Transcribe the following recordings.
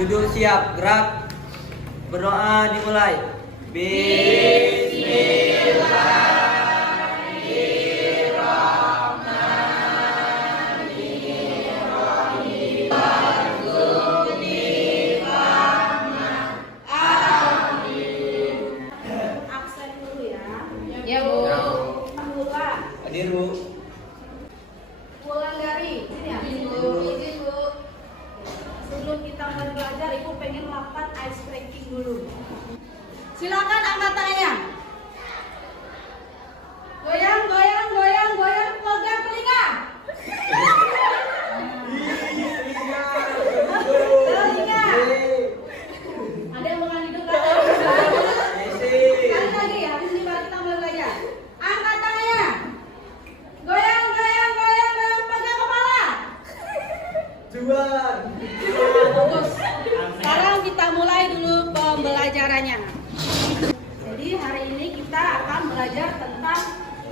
Duduk siap, gerak. Berdoa dimulai. Absen dulu ya. Ya, Bu. Bulan. Hadir, Bu. Wulandari. Sini ya. Izin, Bu. Izin, Bu. Sebelum kita mulai belajar, Ibu pengen melakukan ice breaking dulu. Silakan angkat tangannya. Goyang, goyang, goyang, goyang, pegang telinga. Telinga. Ada yang mau hidup kan? Sekali lagi, habis ini baru kita mulai belajar. Angkat tangannya. Goyang, goyang, goyang, goyang, pegang kepala. Jual. Bagus. Sekarang kita mulai dulu pembelajarannya. Jadi hari ini kita akan belajar tentang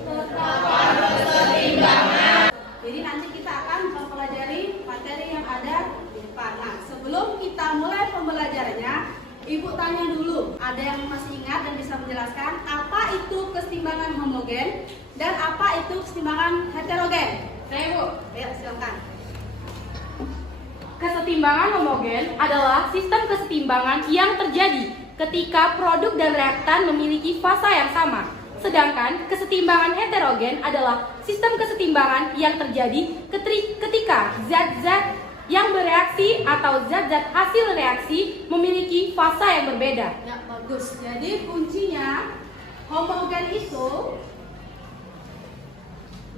tetapan keseimbangan. Jadi nanti kita akan mempelajari materi yang ada di depan. Nah, sebelum kita mulai pembelajarannya, Ibu tanya dulu, ada yang masih ingat dan bisa menjelaskan apa itu keseimbangan homogen dan apa itu keseimbangan heterogen? Saya, Bu. Ayo silakan. Kesetimbangan homogen adalah sistem kesetimbangan yang terjadi ketika produk dan reaktan memiliki fasa yang sama. Sedangkan kesetimbangan heterogen adalah sistem kesetimbangan yang terjadi ketika zat-zat yang bereaksi atau zat-zat hasil reaksi memiliki fasa yang berbeda. Ya, bagus. Jadi kuncinya homogen itu,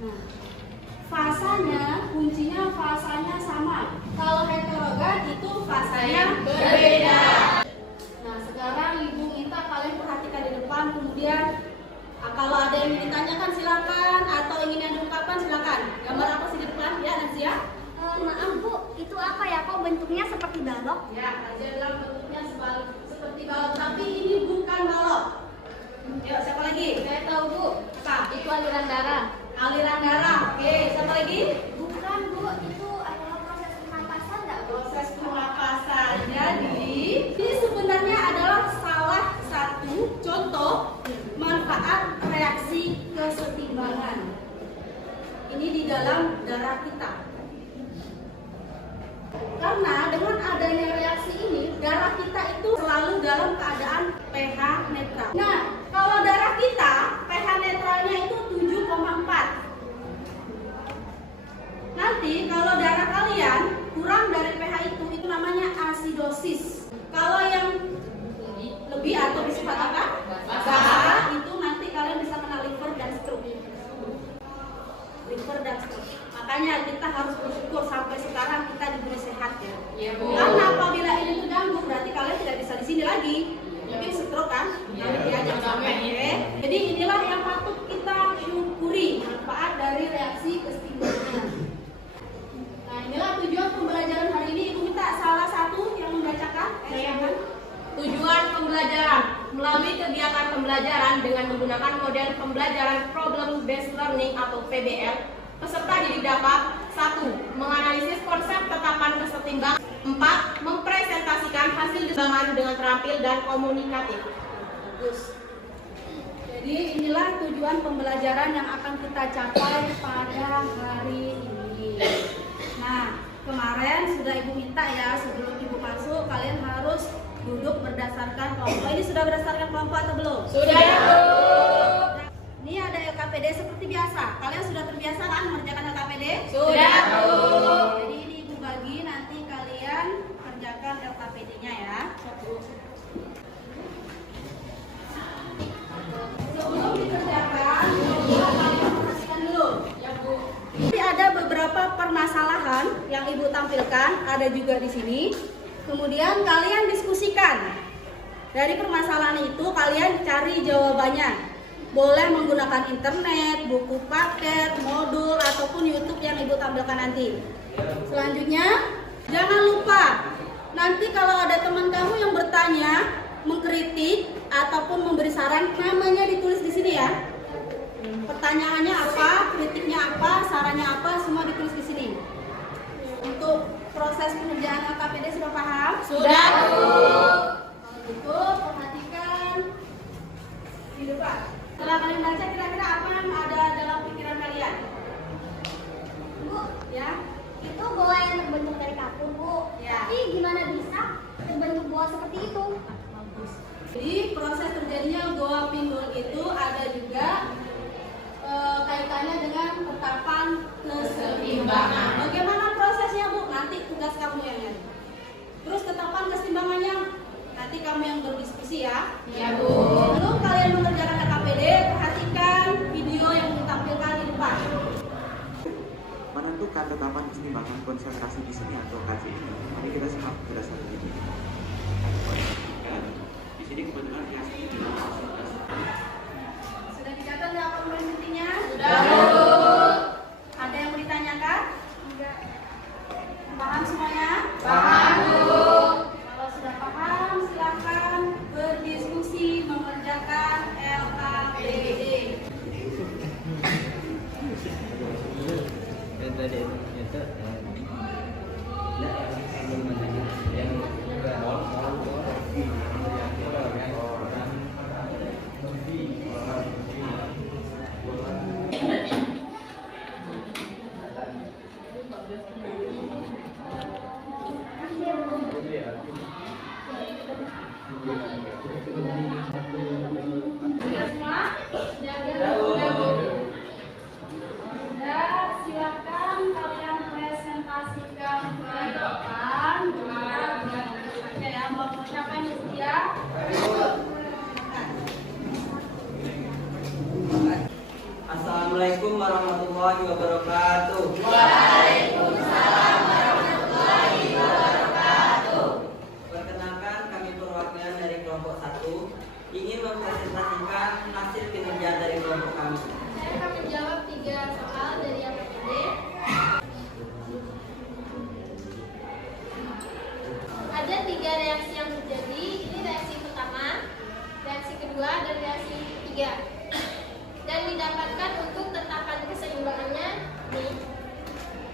nah, kuncinya fasanya sama. Kalau heterogen itu fasanya berbeda. Nah, sekarang Ibu minta kalian perhatikan di depan, kemudian kalau ada yang ingin ditanyakan silakan, atau ingin yang diungkapkan silakan. Gambar apa sih di depan? Ya, Nazia. Maaf Bu, itu apa ya? Kok bentuknya seperti balok? Ya, Nazia bilang bentuknya seperti balok, tapi ini bukan balok. Yuk, siapa lagi? Saya tahu, Bu. Apa? Itu aliran darah. Aliran darah. Oke, siapa lagi? Bukan Bu, itu adalah proses pernapasan nggak Bu? Proses pernapasan. Jadi, ini sebenarnya adalah salah satu contoh manfaat reaksi kesetimbangan. Ini di dalam darah kita. Karena dengan adanya reaksi ini, darah kita itu selalu dalam keadaan pH netral. Nah, kalau darah kita pH netralnya itu 7,4. Nanti kalau darah kalian kurang dari pH itu namanya asidosis. Kalau yang lebih atau bersifat apa? Basa, itu nanti kalian bisa kena liver dan stroke. Liver dan stroke. Makanya kita harus bersyukur sampai sekarang kita diberi sehat ya. Iya, Bu. Karena apabila ini terganggu berarti kalian tidak bisa di sini lagi. Mungkin stroke kan? Nanti diajak sampai. Oke. Jadi inilah yang patut kita syukuri, manfaat dari reaksi kesetimbangan. Nah, inilah tujuan pembelajaran hari ini. Ibu minta salah satu yang membacakan. Silakan. Tujuan pembelajaran melalui kegiatan pembelajaran dengan menggunakan model pembelajaran problem based learning atau PBL, peserta didik dapat 1. Menganalisis konsep tetapan kesetimbangan. 4. Mempresentasikan hasil keseimbangan dengan terampil dan komunikatif. Bagus. Jadi inilah tujuan pembelajaran yang akan kita capai pada hari ini. Nah, kemarin sudah Ibu minta ya, sebelum Ibu masuk kalian harus duduk berdasarkan kelompok. Ini sudah berdasarkan kelompok atau belum? Sudah, Bu. Ini ada LKPD seperti biasa. Kalian sudah terbiasa kan mengerjakan LKPD? Sudah, Bu. Jadi ini Ibu bagi, nanti kalian kerjakan LKPD-nya ya. Sebelum dikerjakan, kalian perhatikan dulu. Ya, Bu. Jadi ada beberapa permasalahan yang Ibu tampilkan, ada juga di sini. Kemudian kalian diskusikan. Dari permasalahan itu kalian cari jawabannya. Boleh menggunakan internet, buku paket, modul, ataupun YouTube yang Ibu tampilkan nanti. Selanjutnya, jangan lupa nanti kalau ada teman kamu yang bertanya, mengkritik ataupun memberi saran, namanya ditulis di sini ya. Pertanyaannya apa, kritiknya apa, sarannya apa, semua ditulis di sini. Untuk proses pengerjaan LKPD sudah paham? Sudah, Bu. Kalau gitu, perhatikan di depan. Setelah kalian baca, kira-kira apa yang ada dalam pikiran kalian? Bu, Ya, itu bola yang terbentuk dari kapur, Bu. Ya. Tapi gimana bisa terbentuk bola seperti itu? jadi proses terjadinya goa pinggul itu ada juga kaitannya dengan tetapan keseimbangan. Bagaimana prosesnya, Bu? Nanti tugas kamu yang nyari. Terus tetapan keseimbangannya nanti kamu yang berdiskusi ya. Ya, Bu. Sebelum kalian mengerjakan KKPD, perhatikan video yang ditampilkan di depan. Menentukan tetapan keseimbangan konsentrasi di sini atau KC ini. Mari kita simak berdasarkan ini. Di sini kebetulan reaksi ini Sudah dicatat nggak poin intinya? Sudah, Bu. Ada yang mau ditanyakan? Enggak. Paham semuanya? Paham, Bu. Kalau sudah paham, silakan berdiskusi mengerjakan LKPD. Sudah semua? Sudah, silakan kalian presentasikan ke depan. Oke ya, mau siapa yang bersedia? Assalamualaikum warahmatullahi wabarakatuh. Perkenalkan, kami perwakilan dari kelompok 1 ingin mempresentasikan hasil kinerja dari kelompok kami. Saya akan menjawab 3 soal dari LKPD. Ada 3 reaksi yang terjadi. Ini reaksi pertama, reaksi kedua, dan reaksi ketiga. Dan didapatkan untuk tetapan keseimbangannya nih.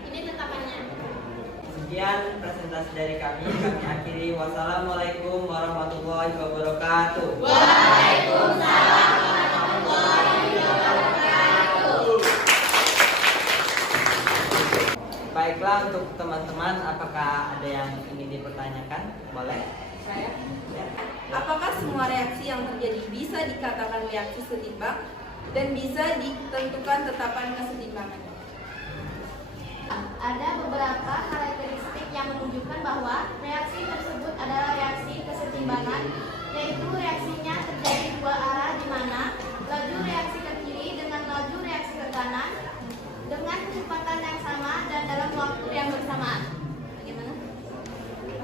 Ini tetapannya. Sekian presentasi dari kami. Kami akhiri. Wassalamualaikum warahmatullahi wabarakatuh. Baiklah, untuk teman-teman, apakah ada yang ingin dipertanyakan? Boleh? Saya. Ya. Apakah semua reaksi yang terjadi bisa dikatakan reaksi setimbang dan bisa ditentukan tetapan kesetimbangan? Ada beberapa karakteristik yang menunjukkan bahwa reaksi tersebut adalah reaksi kesetimbangan, yaitu reaksinya terjadi dua arah di mana laju reaksi ke kiri dengan laju reaksi ke kanan dengan kecepatan yang sama dan dalam waktu yang bersamaan. Bagaimana?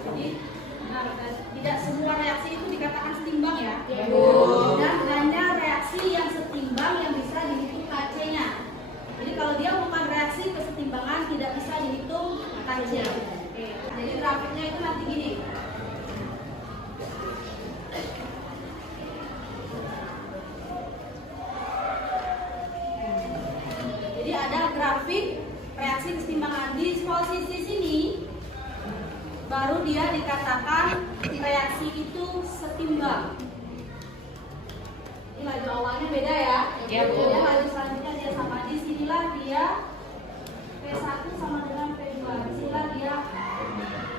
Jadi tidak semua reaksi itu dikatakan setimbang ya. Dan hanya reaksi yang setimbang yang bisa dihitung KC-nya. Jadi kalau dia bukan reaksi kesetimbangan tidak bisa dihitung KC. Oke. Jadi grafiknya itu nanti gini. Jadi ada grafik reaksi kesetimbangan di posisi sini. Baru dia dikatakan reaksi itu setimbang. Ini laju awalnya beda ya. Ya, Bu. Kemudian laju selanjutnya dia sama. Di sinilah dia P1 sama dengan P2. Di sinilah dia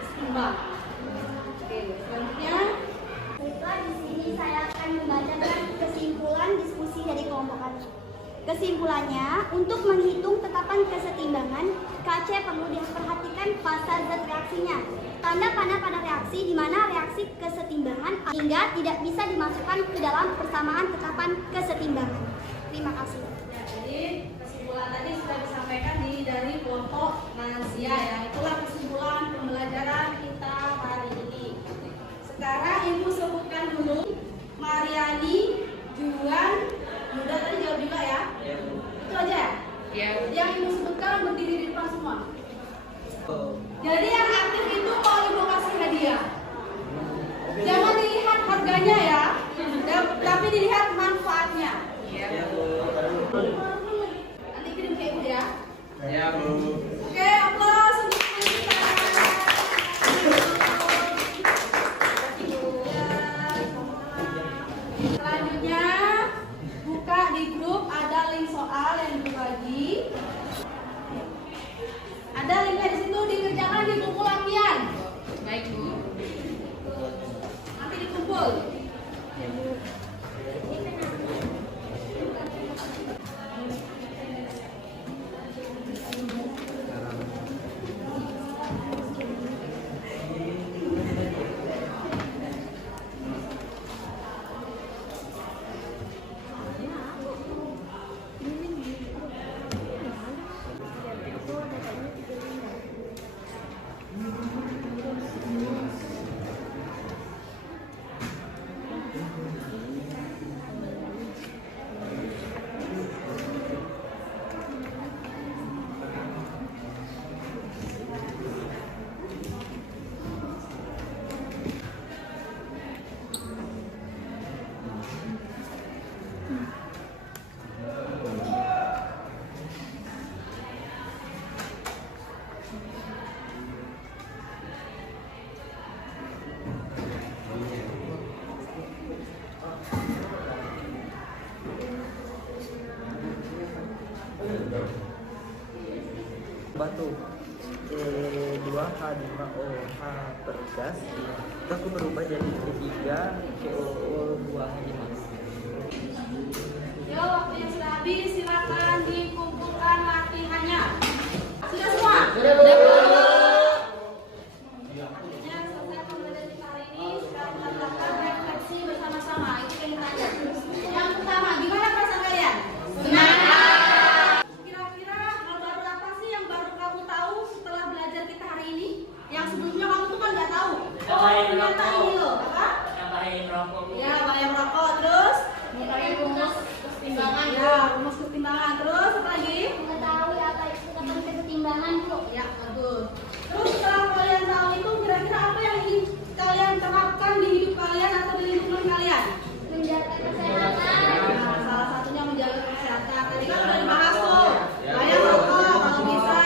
setimbang. Oke, selanjutnya Baiklah, di sini saya akan membacakan kesimpulan diskusi dari kelompok kami. Kesimpulannya, untuk menghitung tetapan kesetimbangan, KC perlu diperhatikan fase zat reaksinya. Tanda panah pada reaksi di mana reaksi kesetimbangan hingga tidak bisa dimasukkan ke dalam persamaan tetapan kesetimbangan. Terima kasih. ya, jadi kesimpulan tadi sudah disampaikan dari kelompok Nazia ya. Itulah kesimpulan pembelajaran kita hari ini. Sekarang Ibu sebutkan dulu Mariani, Juan, Yuda tadi jawab juga ya. Ya, Bu. Itu aja ya? Ya. Yang Ibu sebutkan berdiri di depan semua. Oh. Jadi yang aktif itu mau Ibu kasih hadiah. Jangan dilihat harganya ya, tapi dilihat manfaatnya. Ya, Bu. Nanti kirim ke Ibu ya. Ya, Bu. Oke, aplaus untuk kita. H2OH per gas itu aku berubah jadi C3COO buang 5. Yo, waktunya sudah habis, silakan dikumpulkan latihannya. Sudah semua? Sudah. Akhirnya selesai pembelajaran kita hari ini. Sekarang kita lakukan refleksi bersama-sama. Itu yang kita ajar. Yang pertama, gimana perasaan kalian? Senang. Kira-kira hal baru apa sih yang baru kamu tahu setelah belajar kita hari ini? Yang sebelumnya kamu tuh kan nggak tahu. Oh, ternyata ini loh, apa? Tambahin rokok. Ya, bayar rokok terus. Mengetahui rumus kesetimbangan. Ya, rumus kesetimbangan. Terus apa lagi? Mengetahui apa itu tetapan kesetimbangan, Bu. Ya, bagus. Terus setelah kalian tahu itu, kira-kira apa yang ingin kalian terapkan di hidup kalian atau di lingkungan kalian? Menjaga kesehatan. Nah, salah satunya menjaga kesehatan. Tadi kan udah dibahas tuh. Bayar rokok kalau bisa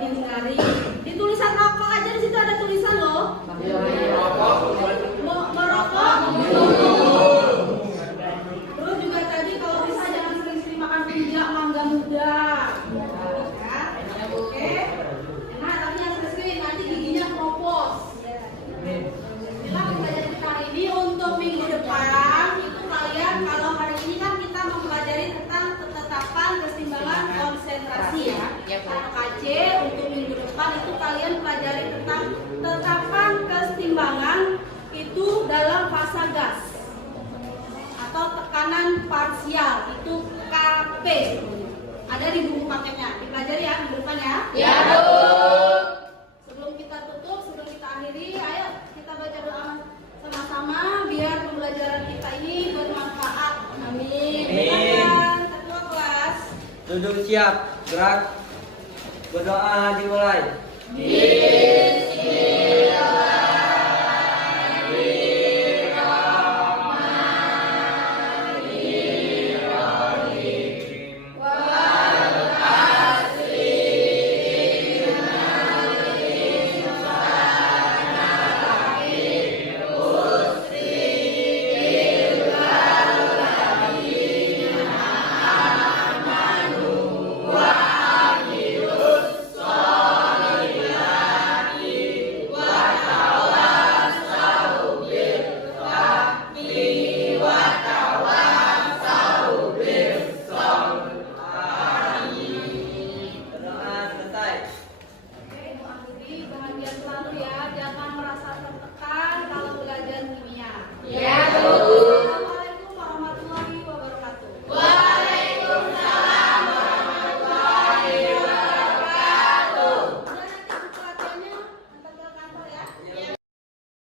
dihindari. Di tulisan rokok aja di situ ada tulisan loh. Merokok. Terus juga tadi kalau bisa jangan sering-sering makan rujak mangga muda. Ya, oke. Nah, tapi yang sering nanti giginya keropos. Bila belajar kita hari ini untuk minggu depan itu kalian kalau hari ini kan kita mempelajari tentang ketetapan keseimbangan konsentrasi ya. Anak KC untuk minggu depan itu kalian pelajari tentang tetapan keseimbangan itu dalam fasa gas atau tekanan parsial itu KP. Ada di buku paketnya. Dipelajari ya minggu depan ya. Ya, Bu. Sebelum kita tutup, sebelum kita akhiri, ayo kita baca doa sama-sama biar pembelajaran kita ini bermanfaat. Amin. Silakan ketua kelas. Duduk siap, gerak. Berdoa dimulai. Di